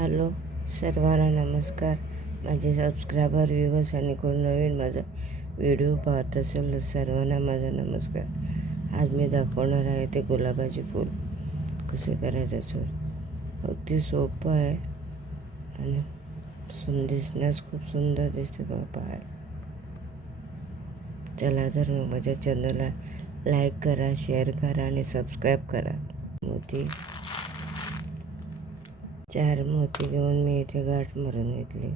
Hello, सर्वांना नमस्कार. माझे सबस्क्रायबर व्ह्यूवर्स आणि कोण नवीन माझा व्हिडिओ पाहत असेल तर सर्वांना माझा नमस्कार. आज मी दाखवणार आहे ते गुलाबाचे फूल कसे करायचं सर. अगदी सोपं आहे आणि दिसण्यास खूप सुंदर दिसते बघा पाहायला. चला तर मग माझ्या चॅनलला लाईक करा, शेअर करा आणि सबस्क्राईब करा. 4 मोती घेऊन मी इथे गाठ मारून घेतली.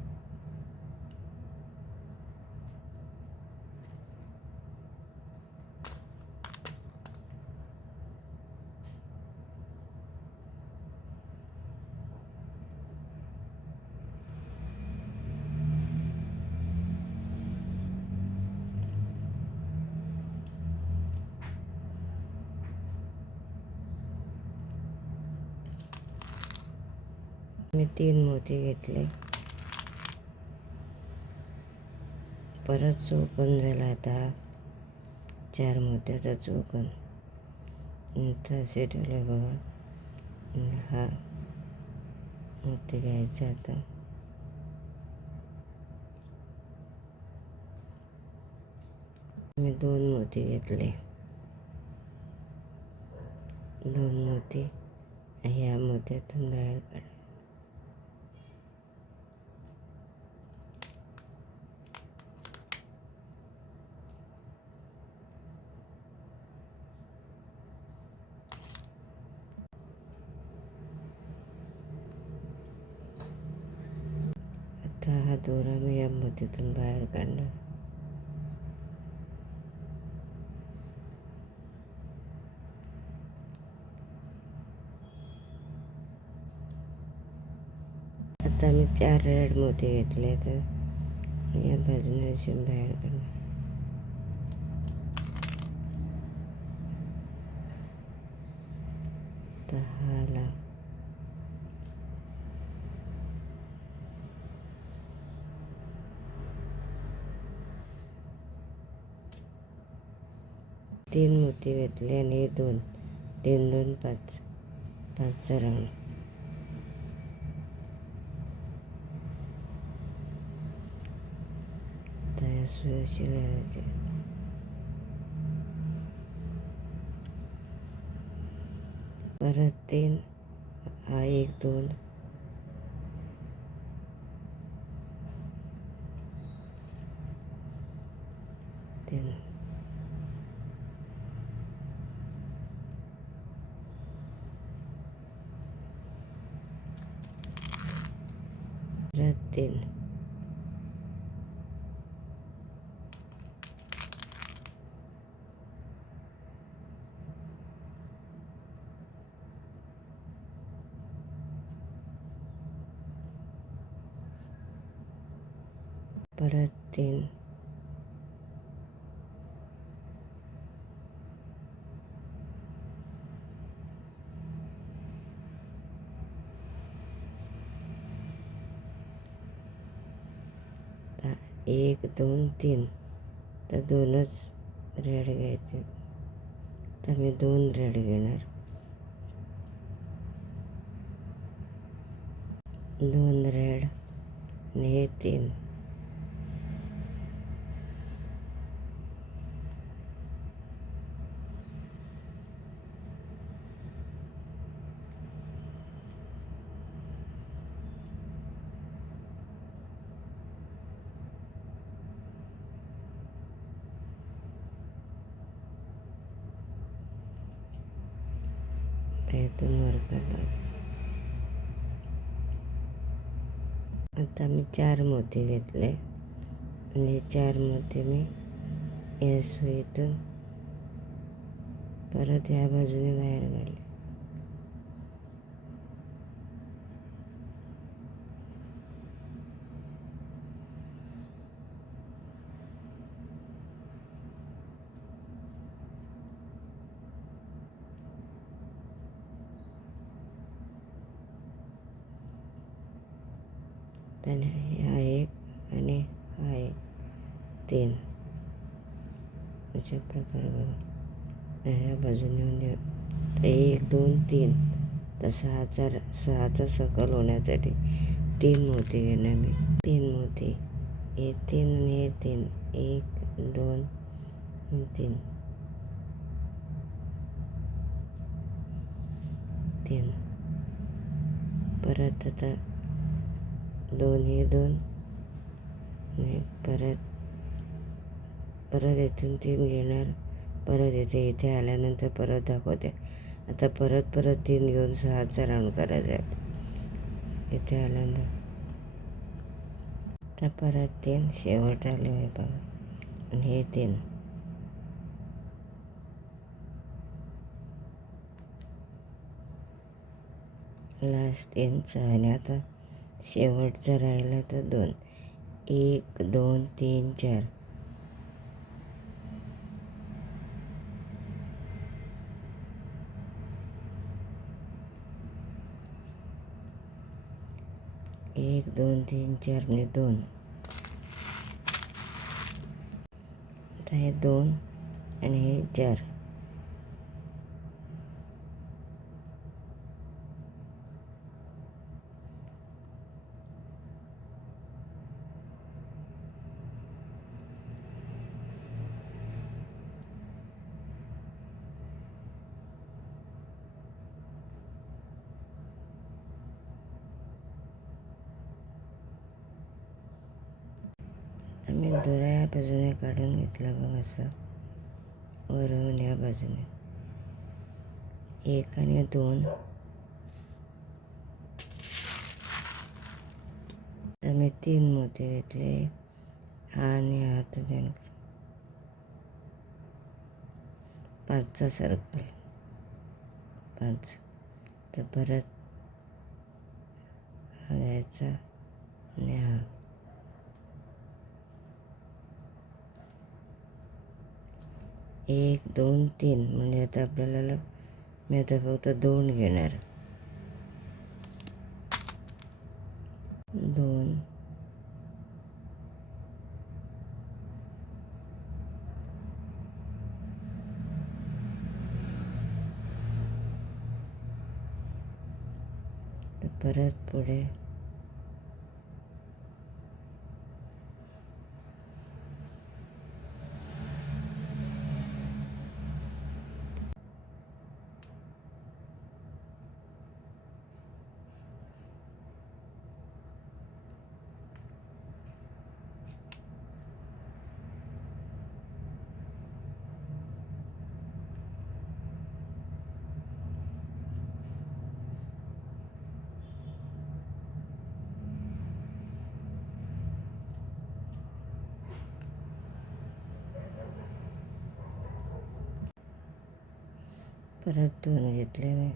मी 3 मोती घेतले. परत चौकोन झाला आता 4 मोत्याचा चौकोन. नंतर असे ठेवले बघा. हा मोती घ्यायचा आता. मी 2 मोती घेतले. 2 मोती ह्या मोत्यातून बाहेर काढले. आता हा दोरा मी या मोतीतून बाहेर काढणार. आता मी 4 रेड मोती घेतले तर या बाजूने असे बाहेर काढणार. तर हाला 3 मोती घेतले आणि 2 3 2 5 5चा राऊंड. तर सुशी घालायचे. परत 3 हा 1 2 3 परत 3 परत 3 1 2 3 तर 2च रेड घ्यायचे. तर मी 2 रेड घेणार. 2 रेड आणि हे 3. त्यातून वर काढणार. आता मी 4 मोती घेतले आणि 4 मोती मी या सुईतून परत या बाजूने बाहेर काढले. त्याने हा 1 आणि हा 1 3 अशा प्रकारे बघा ह्या बाजूने 1 2 3 तर सहाचा सर्कल होण्यासाठी 3 मोती घेणार मी. 3 मोती, हे 3 आणि हे 3, 1 2 3 3. परत आता 2 हे 2 आणि परत इथून 3 घेणार. परत इथे आल्यानंतर परत दाखवते. आता परत 3 घेऊन 6चा राऊंड करायचा आहे. इथे आल्यानंतर आता परत 3 शेवट आले मी बघा, आणि हे 3 लास्ट 3चा. आणि आता शेवटचा राहिला तर 2, 1 2 3 4. 1 2 3 4 म्हणजे 2. आता हे 2 आणि हे 4. मी दोरा या बाजूने काढून घेतला बघ, असं वरून या बाजूने 1 आणि 2. तर मी 3 मोती घेतले, हा आणि हा, तर 5चा सर्कल 5. तर परत हा घ्यायचा आणि हा 1 2 3. म्हणजे आता आपल्याला मी आता फक्त 2 घेणार. 2 तर परत पुढे परत 2 घेतले मी.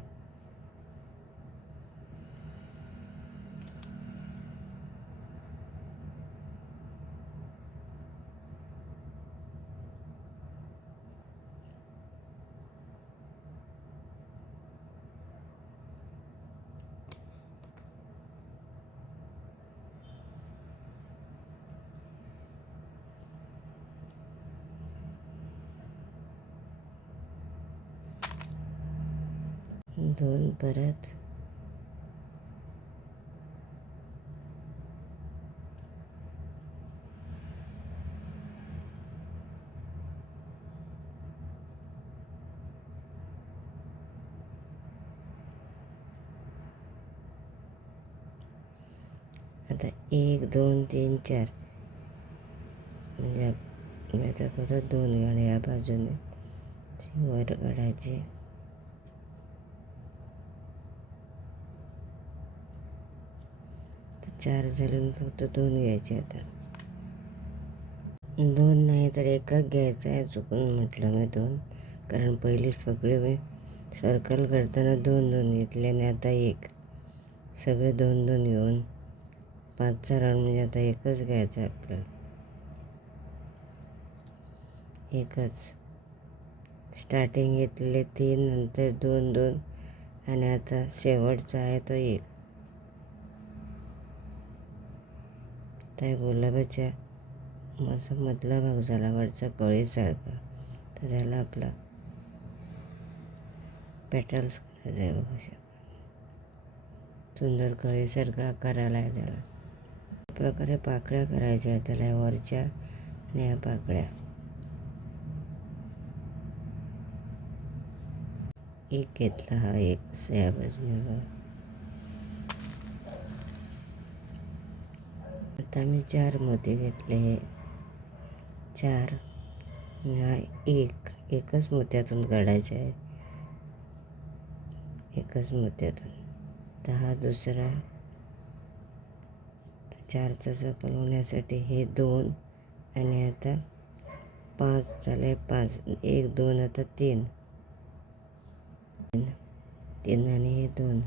दोन परत आता 1 2 3 4. म्हणजे मी आता परत 2 गाणे या बाजूने वर काढायचे. तर 4 झाले, फक्त 2 घ्यायचे. आता 2 नाही तर एकच घ्यायचा आहे. चुकून म्हटलं मी 2, कारण पहिलीच पकडी मी सर्कल करताना 2 2 घेतले आणि आता 1. सगळे 2 2 घेऊन 5चा राऊंड. म्हणजे आता एकच घ्यायचं आहे आपल्याला, एकच. स्टार्टिंग घेतलेले 3, नंतर 2 2 आणि आता शेवटचा आहे तो 1. त्या गुलाबाच्या मधला भाग झाला वरचा कळीसारखा, तर त्याला आपला पेटल्स करायचं आहे बघा. सुंदर कळीसारखा आकार आला आहे त्याला. प्रकारे पाकळ्या करायच्या आहेत त्याला, वरच्या आणि ह्या पाकळ्या. एक घेतला हा, एक असं या बाजूने बघा. आता मी 4 मोती घेतले. 4 हा एकच मोत्यातून काढायचा आहे, एकच मोत्यातून. तर हा दुसरा. 4चा सर्कल होण्यासाठी हे 2 आणि आता 5 झाले. 5 1 2 आता 3 आणि हे 2.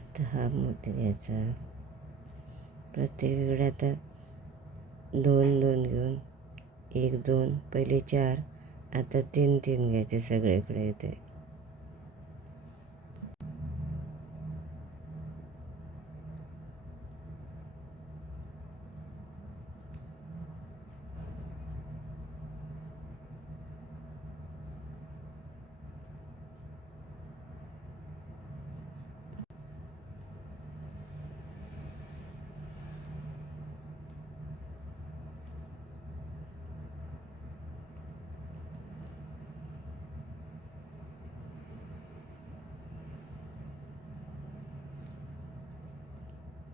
आता हा मोती घ्यायचा. प्रत्येकीकडे आता 2 2 घेऊन 1 2 पहिले 4, आता 3 3 घ्यायचे सगळीकडे इथे.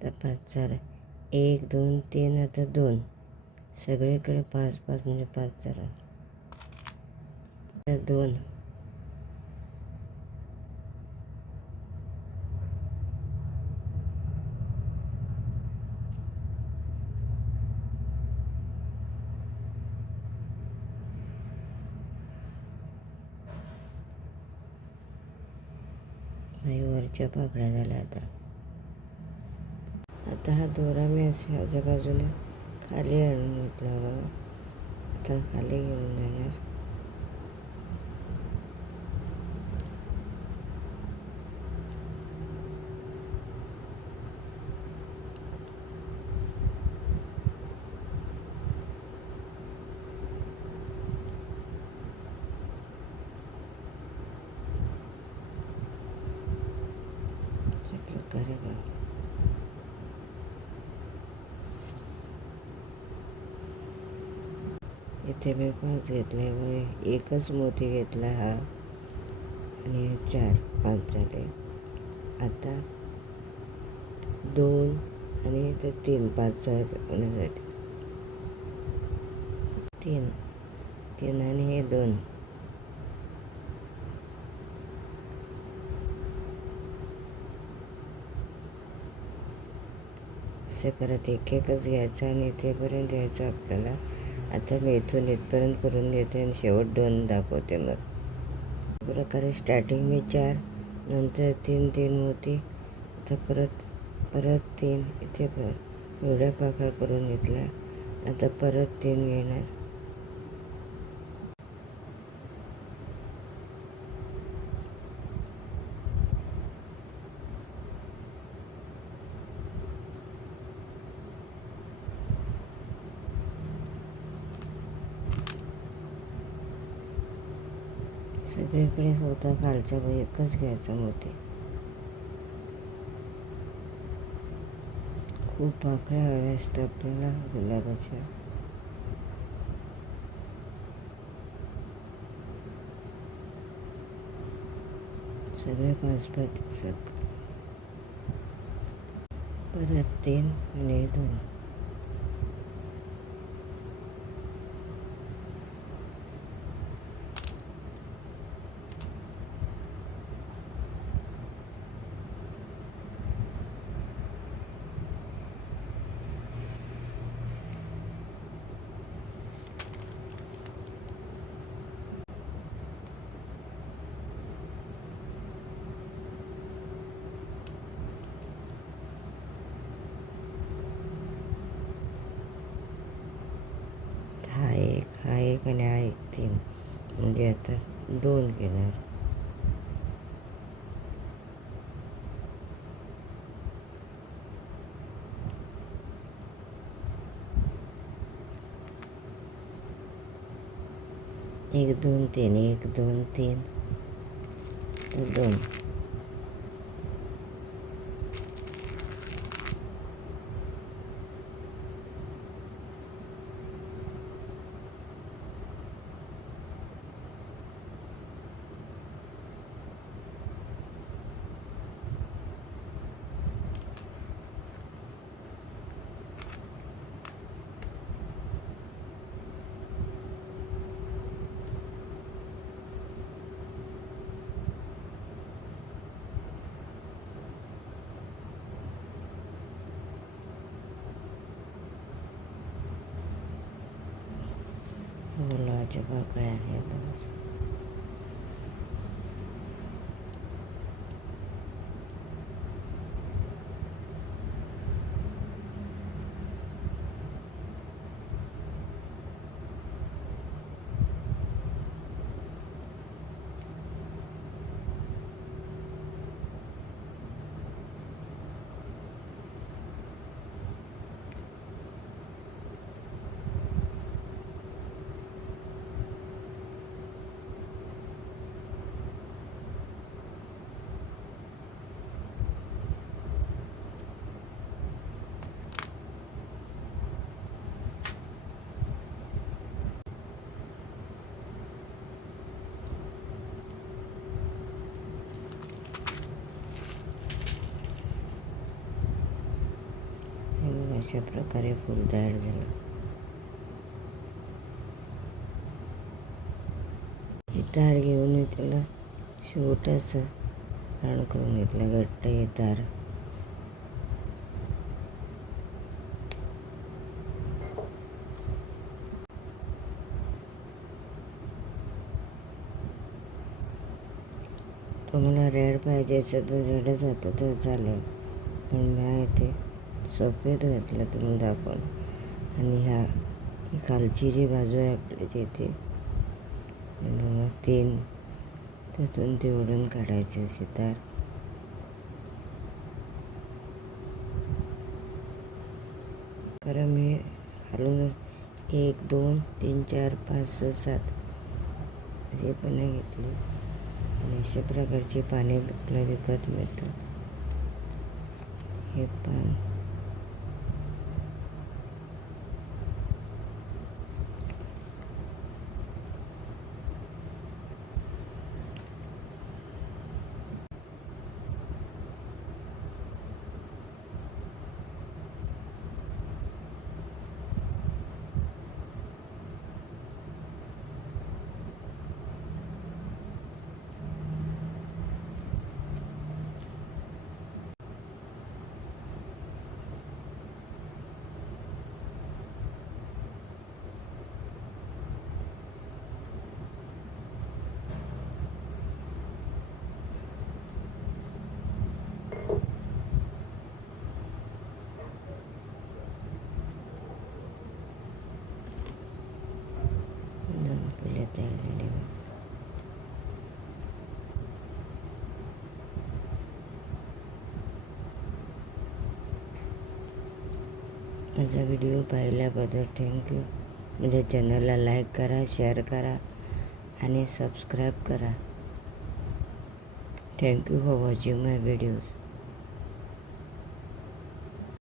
तर 5 झालं. 1 2 3 आता 2. सगळीकडे 5 5 म्हणजे 5 झाला. 2 वरच्या पाकळ्या झाल्या. आता हा दोरा मी असे ह्याच्या बाजूने खाली आणून घेतला बघा. आता खाली घेऊन जाणार. अशा प्रकारे बघा. इथे मी 5 घेतले, मग एकच मोती घेतला हा आणि 4 5 झाले. आता 2 आणि इथे 3 5 होण्यासाठी 3 3 आणि हे 2. असं करत एकच घ्यायचं आणि इथेपर्यंत यायचं आपल्याला. आता मी इथून इथपर्यंत करून देते आणि शेवट 2 दाखवते. मग प्रकारे स्टार्टिंग मी 4, नंतर 3 3 मोती. आता परत 3 इथे एवढ्या पाकळ्या करून घेतल्या. आता परत 3 घेणार. सगळीकडे होता खालच्या एकच घ्यायचा मोती. खूप पाकळ्या हव्या असतात आपल्याला गुलाबाच्या. सगळे 5 5 असतात. परत 3 आणि 2. हा एक आणि हा एक 3 म्हणजे आता 2 घेणार. 1 2 3 1 2 3 2. गुलाबाच्या पाकळ्या आहेत. अशा प्रकारे फूल तयार झालं. हे तार घेऊन मी त्याला छोटंसं राऊंड करून घेतलं. घट्ट हे तार तुम्हाला रेड पाहिजे असेल तर रेड जातं तर चालेल, पण मी इथे सफेद घातलं तुम्ही दाखवून. आणि ही खालची जी बाजू आहे आपली तिथे बघा 3 त्यातून ते ओढून काढायचे असे तार. कारण मी खालून 1 2 3 4 5 6 7 असे पाने घेतली. आणि अशा प्रकारची पाने आपल्याला विकत मिळतात. हे पान फुले तयार झाली. माझा व्हिडिओ पाहिल्याबद्दल थँक्यू. माझ्या चॅनलला लाईक करा, शेअर करा आणि सबस्क्राईब करा. Thank you for watching my videos.